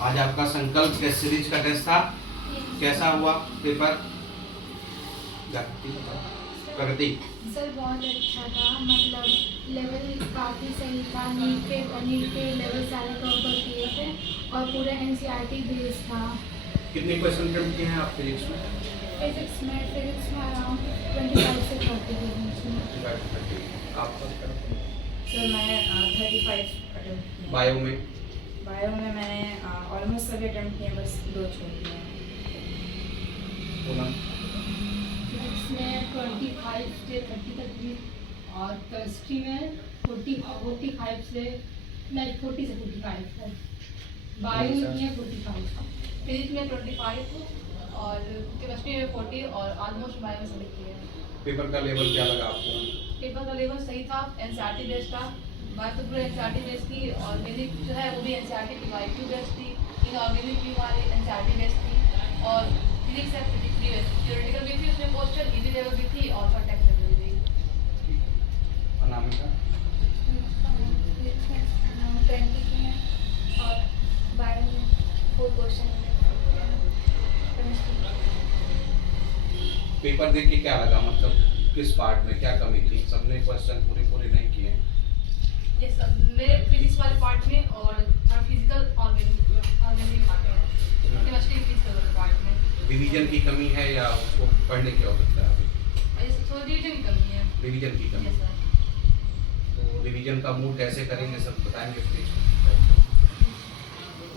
आज आपका संकल्प टेस्ट सीरीज का टेस्ट था, कैसा हुआ पेपर? प्रगति सर बहुत अच्छा था, मतलब लेवल काफ़ी सही था, नीट के लेवल सारे कवर किए थे और पूरा एनसीईआरटी बेस्ड था। कितने क्वेश्चन अटेम्प्ट किए हैं आप फिजिक्स में? फिजिक्स में अराउंड 25 से 30 के बीच में। आप सर मैं 35 अटेम्प्ट किए। बायो में? बायो में मैंने ऑलमोस्ट सभी अटेम्प्ट किए, बस 2 छोड़ दिए हैं। फिजिक्स में 25 से 30 तक भी, और केमिस्ट्री में 45 से 45 तक। बायो में 45। फिजिक्स में 25 और केमिस्ट्री में 40 और ऑलमोस्ट बायो में सभी किए हैं। पेपर का लेवल क्या लगा आपको? पेपर का लेवल सही था, एनसीईआरटी बेस्ड था, बायो तो पूरा एनसीईआरटी बेस्ड थी, ऑर्गेनिक जो है वो भी एनसीईआरटी की वाईक्यू बेस्ड थी, इनऑर्गेनिक भी हमारी एनसीईआरटी बेस्ड थी, और फिजिक्स है फिजिक्स भी थ्योरेटिकल भी थी, उसमें क्वेश्चन इजी लेवल भी थी और शॉर्ट टेक्स्ट लेवल भी थी। अनामिका? 20 में और बायो में 4 क्वेश्चन। पेपर देख के क्या लगा, मतलब किस पार्ट में क्या कमी थी? सबने क्वेश्चन पूरे नहीं किए? यस सर, मेरे फिजिक्स वाले पार्ट में और फिजिकल ऑर्गेनिक पार्ट में, केमिस्ट्री फिजिकल वाले पार्ट में रिवीजन की कमी है या उसको पढ़ने की आवश्यकता है अभी? थोड़ी रिवीजन की कमी है। रिवीजन की कमी। Yes sir. तो रिवीजन का मूड कैसे करेंगे सब बताएंगे प्लीज।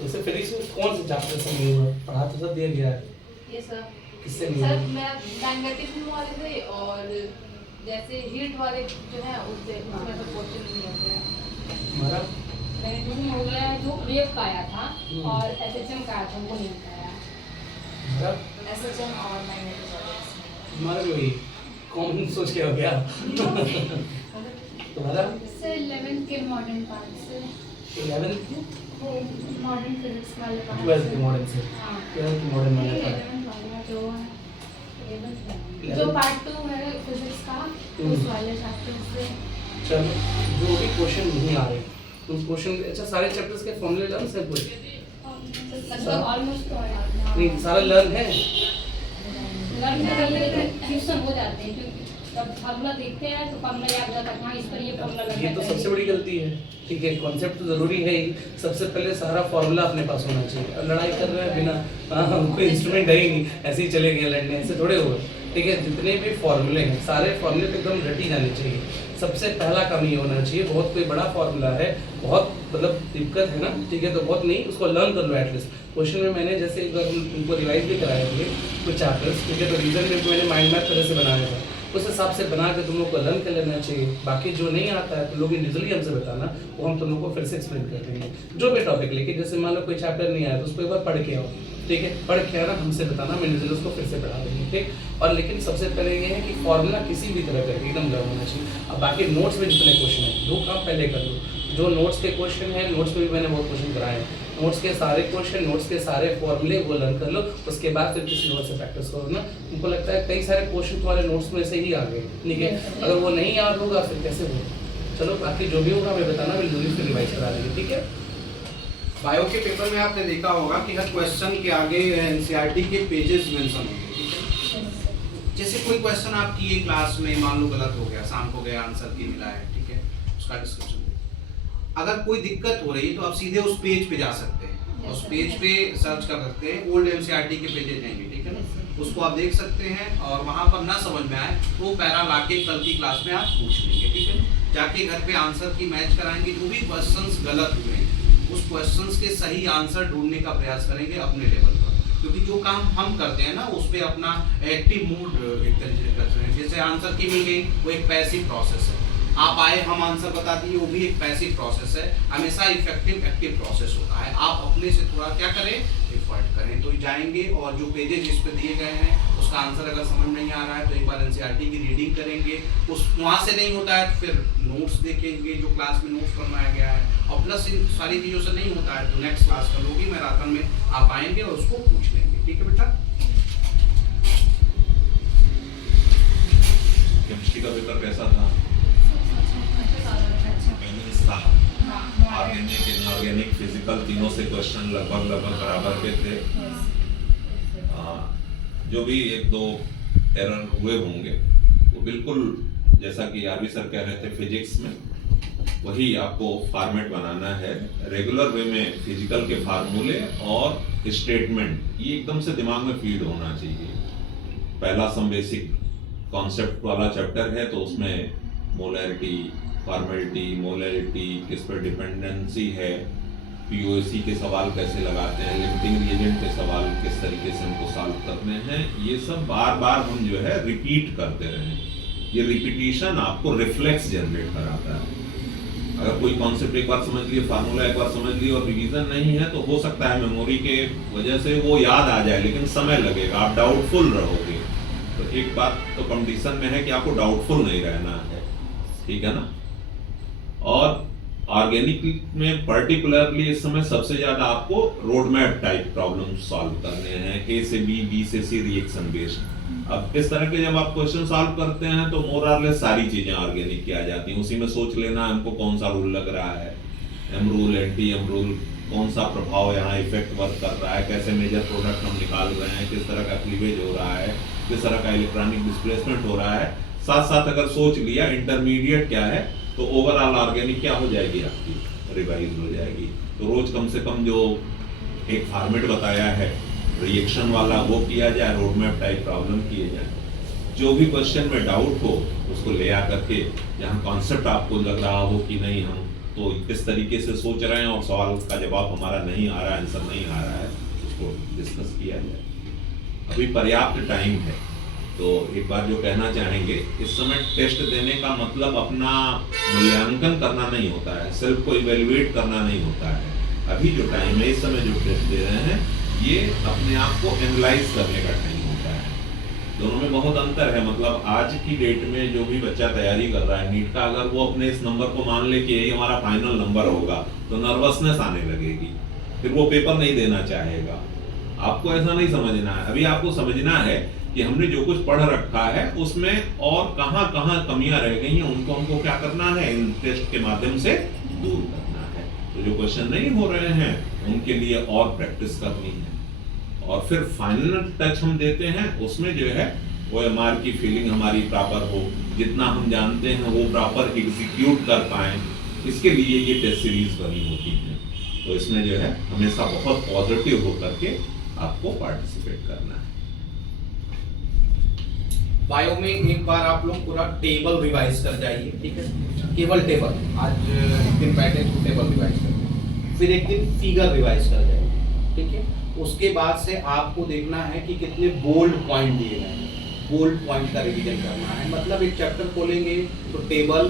जैसे फिजिक्स में कौन से चैप्टर से नहीं हुआ? पढ़ा तो सब दिया गया है। Yes sir. किससे नहीं सर हुआ? मेरा मैग्नेटिज्म वाले थे और जैसे हीट वाले जो है उससे उसमें तो क्वेश्चन नहीं होते हैं। हमारा मैग्नेटिज्म हो गया जो वेव का आया था, और एसएचएम का आया था वो नहीं आया। हमारा एसएचएम और मैग्नेटिज्म। हमारा भी वही कॉमन सोच के हो गया। तुम्हारा सर 11th के मॉडर्न पार्ट से, 11th की वो मॉडर्न फिजिक्स वाले पार्ट 12th के मॉडर्न से हाँ 12th के मॉडर्न में नहीं, था। 11th वाला जो है, 11th जो पार्ट 2 है फिजिक्स का, उस वाले चैप्टर से। चलो जो भी क्वेश्चन नहीं आ रहे उन क्वेश्चन, अच्छा सारे चैप्टर्स के फॉर्मूले लर्न सब कुछ लगभग ऑलमोस्ट तो आया। नहीं, सारा लर्न है। लर्न करने में कंफ्यूजन हो जाते हैं, क्योंकि जब फार्मूला देखते हैं तो फार्मूला याद रहता है, हाँ इस पर ये फार्मूला लगता है। ये तो सबसे बड़ी गलती है। ठीक है, कॉन्सेप्ट तो जरूरी है ही, सबसे पहले सारा फॉर्मूला अपने पास होना चाहिए। और लड़ाई कर रहे हैं बिना कोई इंस्ट्रूमेंट है ही नहीं, ऐसे ही चले गए लड़ने, ऐसे थोड़े हुए। ठीक है, जितने भी फॉर्मूले हैं सारे फॉर्मूले तो एकदम रटी जाने चाहिए। सबसे पहला काम ये होना चाहिए, बहुत कोई बड़ा फॉर्मूला है, बहुत मतलब दिक्कत है ना, ठीक है, तो बहुत नहीं, उसको लर्न कर लो एटलीस्ट। क्वेश्चन में मैंने जैसे एक बार उनको रिवाइज भी कराया थे कुछ चैप्टर्स, ठीक है, तो रीजन में मैंने माइंड मैप तरह से बनाया था, उस हिसाब से बना के तुम लोग को लर्न कर लेना चाहिए। बाकी जो नहीं आता है तो लोग इंडिविजुअली हमसे बताना, वो हम तुम लोग को फिर से एक्सप्लेन कर देंगे। जो भी टॉपिक लेके, जैसे मान लो कोई चैप्टर नहीं आया तो उसको एक बार पढ़ के आओ, ठीक है, पढ़ के आना, हमसे बताना, हम इंडिविजुअली उसको फिर से पढ़ा देंगे। ठीक, और लेकिन सबसे पहले ये है कि फॉर्मूला किसी भी तरह का एकदम लर्न होना चाहिए। अब बाकी नोट्स में जितने क्वेश्चन हैं वो काम पहले कर लो। जो नोट्स के क्वेश्चन है, नोट्स में भी मैंने बहुत क्वेश्चन कराए हैं, नोट्स के सारे क्वेश्चन, नोट्स के सारे फॉर्मूले वो लर्न कर लो। उसके बाद फिर किसी और से प्रैक्टिस करो ना। उनको लगता है कई सारे क्वेश्चन तुम्हारे नोट्स में से ही आ गए, ठीक है, अगर वो नहीं याद होगा फिर कैसे होगा। चलो बाकी जो भी होगा हमें बताना, मैं जरूरी फिर रिवाइज करा देंगे, ठीक है। बायो के पेपर में आपने देखा होगा कि हर क्वेश्चन के आगे एनसीईआरटी के पेजेस मेंशन होंगे, ठीक है। जैसे कोई क्वेश्चन आप किए क्लास में, मान लो गलत हो गया, शाम को गया आंसर की मिला है, ठीक है, उसका डिस्कशन। अगर कोई दिक्कत हो रही है तो आप सीधे उस पेज पे जा सकते हैं, उस पेज पे सर्च कर सकते हैं, ओल्ड एनसीईआरटी के पेजेस जाएंगे, ठीक है ना, उसको आप देख सकते हैं। और वहाँ पर ना समझ में आए तो वो पैरा लाके कल की क्लास में आप पूछ लेंगे, ठीक है। जाके घर पे आंसर की मैच कराएंगे, जो भी क्वेश्चंस गलत हुए हैं उस क्वेश्चंस के सही आंसर ढूंढने का प्रयास करेंगे अपने लेवल पर, क्योंकि जो काम हम करते हैं ना उस पर अपना एक्टिव मूड एक तरीके से करते हैं। जैसे आंसर की मिल गई, वो एक पैसिव प्रोसेस है, आप आए हम आंसर बता दिए, वो भी एक पैसिव प्रोसेस है। हमेशा इफेक्टिव एक्टिव प्रोसेस होता है। आप अपने से थोड़ा क्या करें, एफर्ट करें तो जाएंगे। और जो पेजेस जिस पे दिए गए हैं उसका आंसर अगर समझ नहीं आ रहा है तो एक बार एनसीईआरटी की रीडिंग करेंगे, उस वहाँ से नहीं होता है फिर नोट्स देखेंगे जो क्लास में नोट्स बनवाया गया है, और प्लस इन सारी चीज़ों से नहीं होता है तो नेक्स्ट क्लास कर लोगी, मैराथन में आप आएंगे और उसको पूछ लेंगे, ठीक है बेटा। केमिस्ट्री का पेपर कैसा था? अच्छा। था ऑर्गेनिक, इनऑर्गेनिक, फिजिकल तीनों से क्वेश्चन लगभग बराबर के थे। जो भी एक दो एरर हुए होंगे वो बिल्कुल जैसा कि आरवी सर कह रहे थे फिजिक्स में वही आपको फॉर्मेट बनाना है। रेगुलर वे में फिजिकल के फार्मूले और स्टेटमेंट ये एकदम से दिमाग में फीड होना चाहिए। पहला सम बेसिक कॉन्सेप्ट वाला चैप्टर है तो उसमें मोलैरिटी, फॉर्मेलिटी, मोलैरिटी, किस पर डिपेंडेंसी है, पीओसी के सवाल कैसे लगाते हैं, लिमिटिंग रिएजेंट के सवाल किस तरीके से हमको सॉल्व करने हैं, ये सब बार बार हम जो है रिपीट करते रहें। ये रिपीटिशन आपको रिफ्लेक्स जनरेट कराता है। अगर कोई कॉन्सेप्ट एक बार समझ लिए, फार्मूला एक बार समझ लिए और रिवीजन नहीं है तो हो सकता है मेमोरी के वजह से वो याद आ जाए लेकिन समय लगेगा, आप डाउटफुल रहोगे। तो एक बात तो कंडीशन में है कि आपको डाउटफुल नहीं रहना है, ठीक है ना। और ऑर्गेनिक में पर्टिकुलरली इस समय सबसे ज्यादा आपको road map type problem solve करने हैं, ए से बी, बी से सी, रिएक्शन बेस्ड। अब इस तरह के जब आप क्वेश्चन सॉल्व करते हैं तो मोर और लेस सारी चीजें ऑर्गेनिक की आ जाती हैं। उसी में सोच लेना हमको कौन सा रूल लग रहा है, M rule, anti M rule, कौन सा प्रभाव यहाँ इफेक्ट वर्क कर रहा है, कैसे मेजर प्रोडक्ट हम निकाल रहे हैं, किस तरह का क्लीवेज हो रहा है, किस तरह का इलेक्ट्रॉनिक डिस्प्लेसमेंट हो रहा है। साथ साथ अगर सोच लिया इंटरमीडिएट क्या है तो ओवरऑल ऑर्गेनिक क्या हो जाएगी, आपकी रिवाइज हो जाएगी। तो रोज कम से कम जो एक फॉर्मेट बताया है रिएक्शन वाला वो किया जाए, रोड मैप टाइप प्रॉब्लम किए जाए। जो भी क्वेश्चन में डाउट हो उसको ले आकर के जहाँ कॉन्सेप्ट आपको लग रहा हो कि नहीं हम तो इस तरीके से सोच रहे हैं और सवाल का जवाब हमारा नहीं आ रहा है, आंसर नहीं आ रहा है, उसको डिस्कस किया जाए। अभी पर्याप्त टाइम है तो एक बार जो कहना चाहेंगे, इस समय टेस्ट देने का मतलब अपना मूल्यांकन करना नहीं होता है, सेल्फ को इवेल्युएट करना नहीं होता है। अभी जो टाइम है इस समय जो टेस्ट दे रहे हैं ये अपने आप को एनालाइज करने का टाइम होता है। दोनों में बहुत अंतर है। मतलब आज की डेट में जो भी बच्चा तैयारी कर रहा है नीट का, अगर वो अपने इस नंबर को मान ले कि यही हमारा फाइनल नंबर होगा तो नर्वसनेस आने लगेगी, फिर वो पेपर नहीं देना चाहेगा। आपको ऐसा नहीं समझना है। अभी आपको समझना है कि हमने जो कुछ पढ़ रखा है उसमें और कहाँ कहाँ कमियां रह गई हैं उनको हमको क्या करना है, इन टेस्ट के माध्यम से दूर करना है। तो जो क्वेश्चन नहीं हो रहे हैं उनके लिए और प्रैक्टिस करनी है और फिर फाइनल टच हम देते हैं उसमें जो है OMR की फीलिंग हमारी प्रॉपर हो, जितना हम जानते हैं वो प्रॉपर एग्जीक्यूट कर पाए, इसके लिए ये टेस्ट सीरीज बनी होती है। तो इसमें जो है हमेशा बहुत पॉजिटिव होकर के आपको पार्टिसिपेट करना है। बायो में एक बार आप लोग पूरा टेबल रिवाइज कर जाइए, ठीक है, केवल टेबल। आज एक दिन बैठे तो टेबल रिवाइज कर, फिर एक दिन फिगर रिवाइज कर जाइए, ठीक है। उसके बाद से आपको देखना है कि कितने बोल्ड पॉइंट दिए गए हैं, बोल्ड पॉइंट का रिवीजन करना है। मतलब एक चैप्टर खोलेंगे तो टेबल,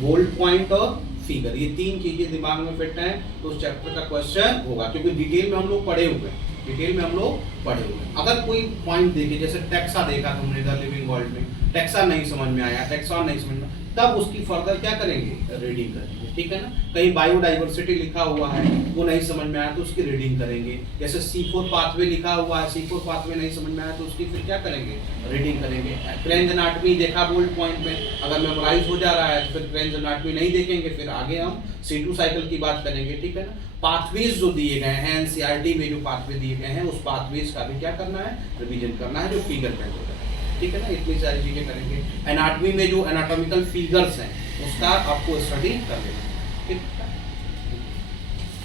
बोल्ड पॉइंट और फिगर, ये तीन चीजें दिमाग में फिट हैं तो उस चैप्टर का क्वेश्चन होगा, क्योंकि डिटेल में हम लोग पढ़े हुए हैं, डिटेल में हम लोग पढ़े हुए हैं। अगर कोई पॉइंट देखे, जैसे टैक्सा देखा तुमने द लिविंग वर्ल्ड में, टैक्सा नहीं समझ में आया, टैक्सॉन नहीं समझ में, तब उसकी फर्दर क्या करेंगे, रीडिंग करेंगे, ठीक है ना। कहीं बायोडाइवर्सिटी लिखा हुआ है वो नहीं समझ में आया तो उसकी रीडिंग करेंगे। जैसे C4 पाथवे लिखा हुआ है, C4 पाथवे नहीं समझ में आया तो उसकी फिर क्या करेंगे, रीडिंग करेंगे। क्रेंज एनाटॉमी देखा बोल्ड पॉइंट में, अगर मेमोराइज हो जा रहा है तो फिर क्रेंज एनाटॉमी नहीं देखेंगे, फिर आगे हम C2 साइकिल की बात करेंगे, ठीक है ना। पाथवेज जो दिए गए हैं NCERT में, जो पाथवे दिए गए हैं उस पाथवेज का भी क्या करना है, रिवीजन करना है, जो फिगर पे होता है, ठीक है ना। इतनी सारी चीजें करेंगे। एनाटॉमी में जो एनाटॉमिकल फिगर्स हैं उसका आपको स्टडी कर लेना है।